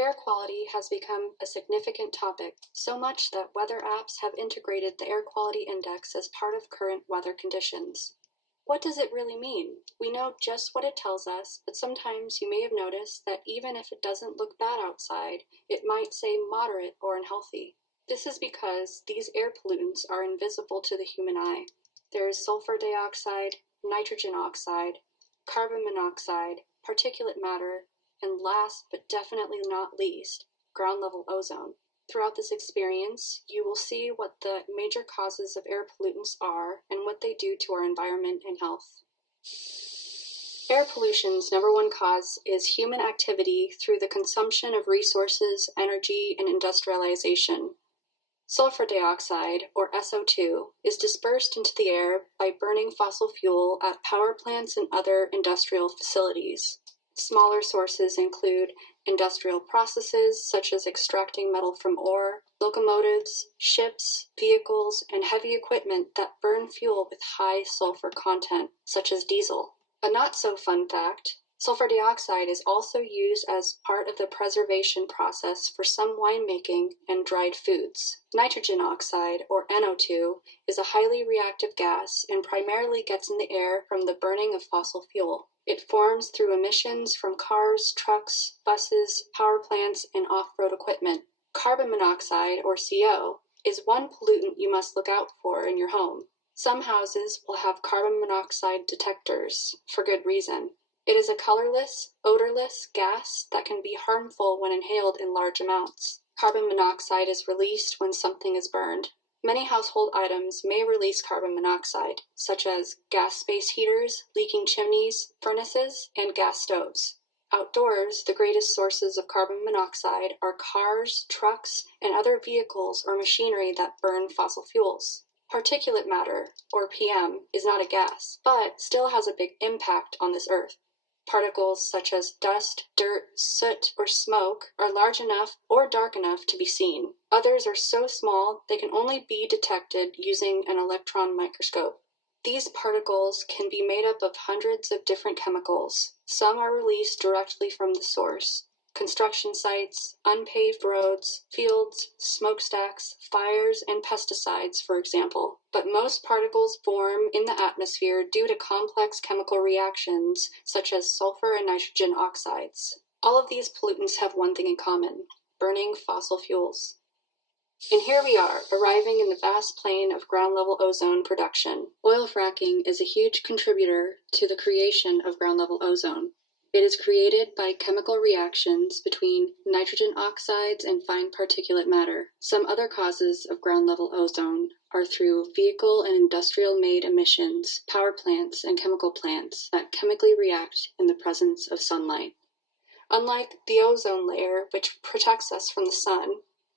Air quality has become a significant topic, so much that weather apps have integrated the air quality index as part of current weather conditions. What does it really mean? We know just what it tells us, but sometimes you may have noticed that even if it doesn't look bad outside, it might say moderate or unhealthy. This is because these air pollutants are invisible to the human eye. There is sulfur dioxide, nitrogen oxide, carbon monoxide, particulate matter, and last but definitely not least, ground-level ozone. Throughout this experience, you will see what the major causes of air pollutants are and what they do to our environment and health. Air pollution's number one cause is human activity through the consumption of resources, energy, and industrialization. Sulfur dioxide, or SO2, is dispersed into the air by burning fossil fuel at power plants and other industrial facilities. Smaller sources include industrial processes such as extracting metal from ore, locomotives, ships, vehicles, and heavy equipment that burn fuel with high sulfur content, such as diesel. A not-so-fun fact, sulfur dioxide is also used as part of the preservation process for some winemaking and dried foods. Nitrogen oxide, or NO2, is a highly reactive gas and primarily gets in the air from the burning of fossil fuel. It forms through emissions from cars, trucks, buses, power plants, and off-road equipment. Carbon monoxide, or CO, is one pollutant you must look out for in your home. Some houses will have carbon monoxide detectors, for good reason. It is a colorless, odorless gas that can be harmful when inhaled in large amounts. Carbon monoxide is released when something is burned. Many household items may release carbon monoxide, such as gas space heaters, leaking chimneys, furnaces, and gas stoves. Outdoors, the greatest sources of carbon monoxide are cars, trucks, and other vehicles or machinery that burn fossil fuels. Particulate matter, or PM, is not a gas, but still has a big impact on this earth. Particles such as dust, dirt, soot, or smoke are large enough or dark enough to be seen. Others are so small they can only be detected using an electron microscope. These particles can be made up of hundreds of different chemicals. Some are released directly from the source. Construction sites, unpaved roads, fields, smokestacks, fires, and pesticides, for example. But most particles form in the atmosphere due to complex chemical reactions, such as sulfur and nitrogen oxides. All of these pollutants have one thing in common: burning fossil fuels. And here we are, arriving in the vast plain of ground-level ozone production. Oil fracking is a huge contributor to the creation of ground-level ozone. It is created by chemical reactions between nitrogen oxides and fine particulate matter. Some other causes of ground-level ozone are through vehicle and industrial-made emissions, power plants, and chemical plants that chemically react in the presence of sunlight. Unlike the ozone layer, which protects us from the sun,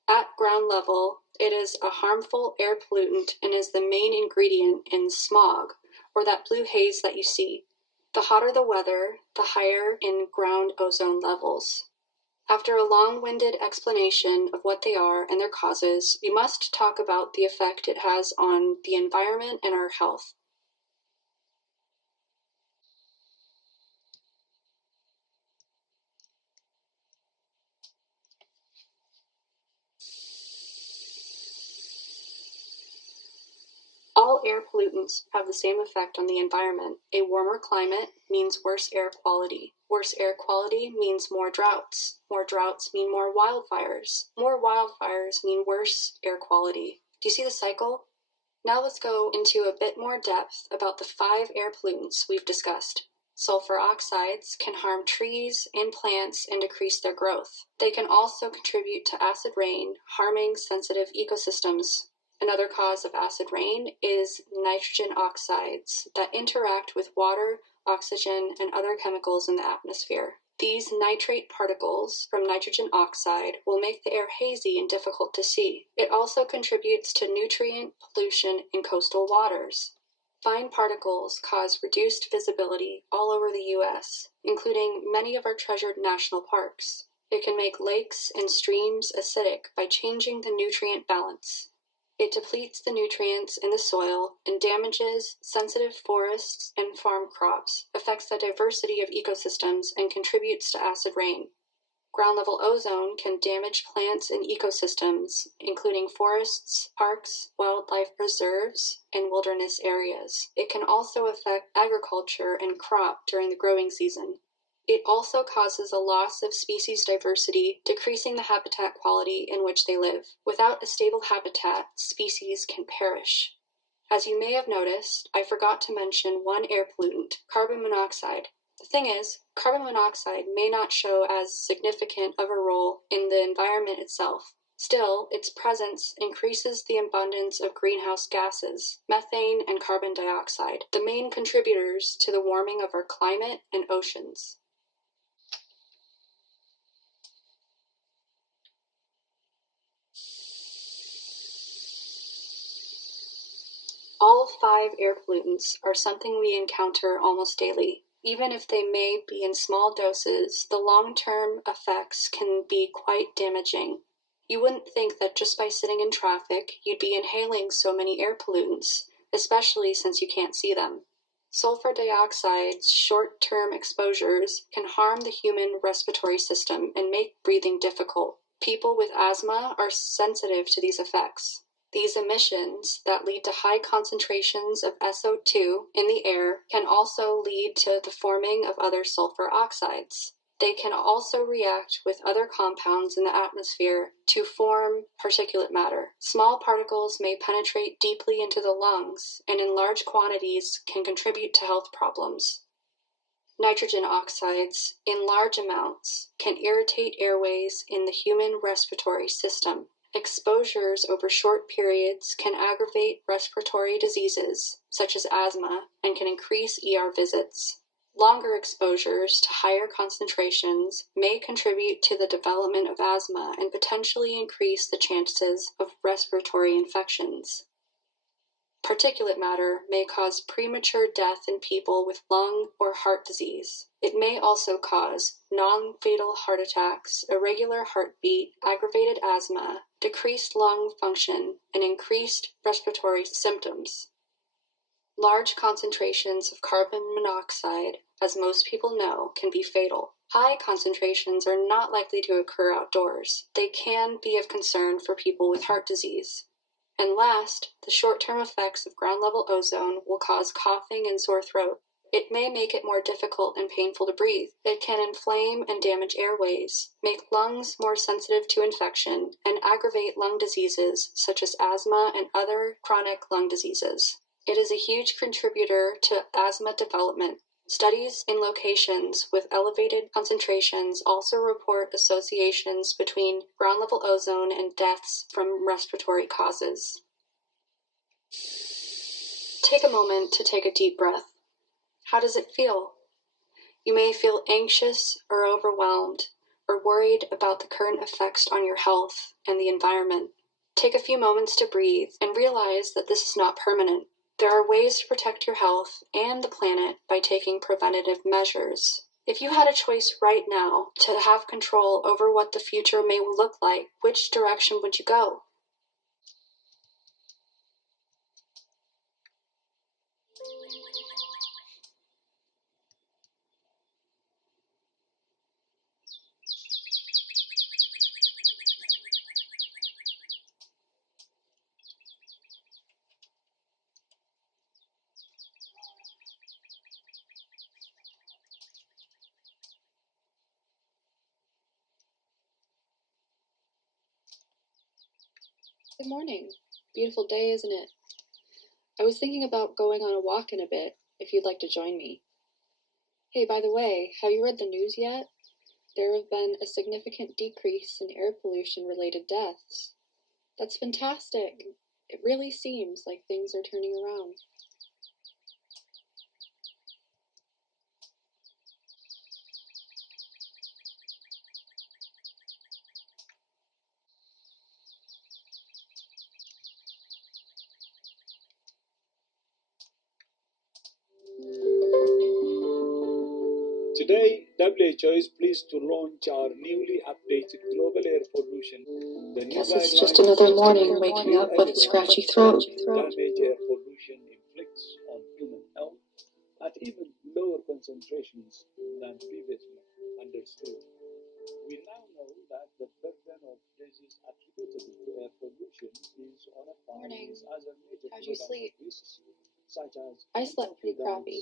at ground level, it is a harmful air pollutant and is the main ingredient in smog, or that blue haze that you see. The hotter the weather, the higher in ground ozone levels. After a long-winded explanation of what they are and their causes, we must talk about the effect it has on the environment and our health. All air pollutants have the same effect on the environment. A warmer climate means worse air quality. Worse air quality means more droughts. More droughts mean more wildfires. More wildfires mean worse air quality. Do you see the cycle? Now let's go into a bit more depth about the 5 air pollutants we've discussed. Sulfur oxides can harm trees and plants and decrease their growth. They can also contribute to acid rain, harming sensitive ecosystems. Another cause of acid rain is nitrogen oxides that interact with water, oxygen, and other chemicals in the atmosphere. These nitrate particles from nitrogen oxide will make the air hazy and difficult to see. It also contributes to nutrient pollution in coastal waters. Fine particles cause reduced visibility all over the U.S., including many of our treasured national parks. It can make lakes and streams acidic by changing the nutrient balance. It depletes the nutrients in the soil and damages sensitive forests and farm crops, affects the diversity of ecosystems, and contributes to acid rain. Ground-level ozone can damage plants and ecosystems, including forests, parks, wildlife preserves, and wilderness areas. It can also affect agriculture and crop during the growing season. It also causes a loss of species diversity, decreasing the habitat quality in which they live. Without a stable habitat, species can perish. As you may have noticed, I forgot to mention one air pollutant, carbon monoxide. The thing is, carbon monoxide may not show as significant of a role in the environment itself. Still, its presence increases the abundance of greenhouse gases, methane and carbon dioxide, the main contributors to the warming of our climate and oceans. All 5 air pollutants are something we encounter almost daily. Even if they may be in small doses, the long-term effects can be quite damaging. You wouldn't think that just by sitting in traffic, you'd be inhaling so many air pollutants, especially since you can't see them. Sulfur dioxide's short-term exposures can harm the human respiratory system and make breathing difficult. People with asthma are sensitive to these effects. These emissions that lead to high concentrations of SO2 in the air can also lead to the forming of other sulfur oxides. They can also react with other compounds in the atmosphere to form particulate matter. Small particles may penetrate deeply into the lungs and in large quantities can contribute to health problems. Nitrogen oxides, in large amounts, can irritate airways in the human respiratory system. Exposures over short periods can aggravate respiratory diseases, such as asthma, and can increase ER visits. Longer exposures to higher concentrations may contribute to the development of asthma and potentially increase the chances of respiratory infections. Particulate matter may cause premature death in people with lung or heart disease. It may also cause non-fatal heart attacks, irregular heartbeat, aggravated asthma, decreased lung function, and increased respiratory symptoms. Large concentrations of carbon monoxide, as most people know, can be fatal. High concentrations are not likely to occur outdoors. They can be of concern for people with heart disease. And last, the short-term effects of ground-level ozone will cause coughing and sore throat. It may make it more difficult and painful to breathe. It can inflame and damage airways, make lungs more sensitive to infection, and aggravate lung diseases such as asthma and other chronic lung diseases. It is a huge contributor to asthma development. Studies in locations with elevated concentrations also report associations between ground-level ozone and deaths from respiratory causes. Take a moment to take a deep breath. How does it feel? You may feel anxious or overwhelmed or worried about the current effects on your health and the environment. Take a few moments to breathe and realize that this is not permanent. There are ways to protect your health and the planet by taking preventative measures. If you had a choice right now to have control over what the future may look like, which direction would you go? Good morning. Beautiful day, isn't it? I was thinking about going on a walk in a bit, if you'd like to join me. Hey, by the way, have you read the news yet? There have been a significant decrease in air pollution-related deaths. That's fantastic. It really seems like things are turning around. Today, WHO is pleased to launch our newly updated global air pollution. The Guess it's just another morning waking up with a scratchy throat. Damage air pollution inflicts on human health at even lower concentrations than previously understood. We now the burden of disease attributable to air pollution is on a par Morning. with other major How'd you global sleep? risks, such as I slept pretty crappy.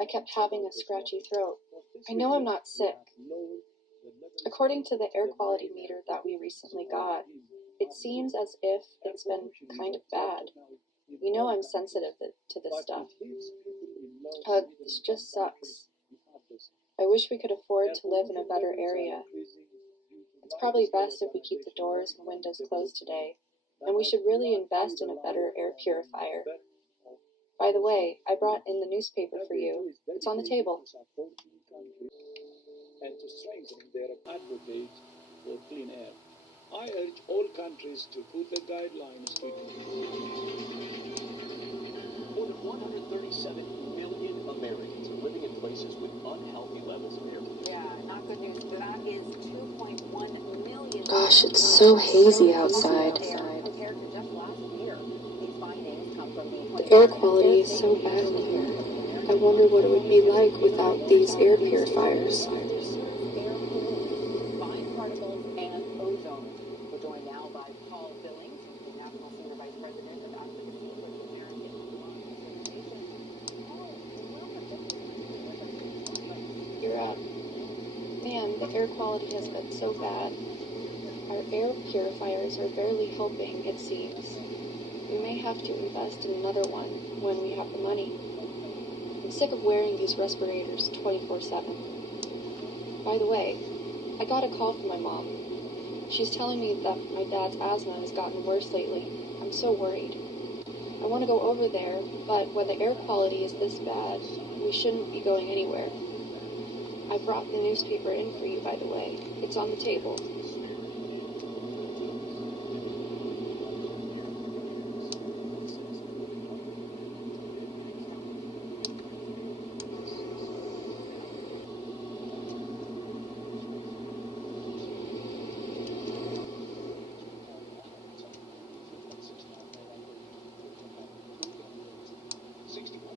I kept having a scratchy throat. For this I know I'm reason, not we sick. have lowered the levels According to of the air the quality main meter that we recently of got, these it seems as if air it's been pollution is kind of a threat bad. now in You know all I'm countries, sensitive to this but stuff. it hits people in low Ugh, and this middle just income countries sucks. the hardest. I wish we could afford Air to live in a pollution better levels are area. increasing due to It's probably large-scale best if we keep the urbanization doors and and windows closed development today, that and we has should really largely invest in a relied better air on the purifier. burning of By the fossil way, I brought in fuels. the newspaper for you. WHO is It's on the dedicated table. to supporting countries and to strengthening their advocate for clean air. I urge all countries to put the guidelines to More than 137 million Americans are living in places with unhealthy levels of air pollution. Yeah, not good news. That is 2.1 million. Gosh, it's so hazy outside. Compared to just last year. These findings come from The air quality is so bad here. I wonder what it would be like without these air purifiers. air pollutants, fine particles, and ozone. We're joined now by Paul Billings, who's the National Senior Vice President of Advocacy for the American Lung Association. Paul, You're up. Man, the air quality has been so bad. Our air purifiers are barely helping, it seems. We may have to invest in another one when we have the money. I'm sick of wearing these respirators 24/7. By the way, I got a call from my mom. She's telling me that my dad's asthma has gotten worse lately. I'm so worried. I want to go over there, but when the air quality is this bad, we shouldn't be going anywhere. I brought the newspaper in for you, by the way. It's on the table.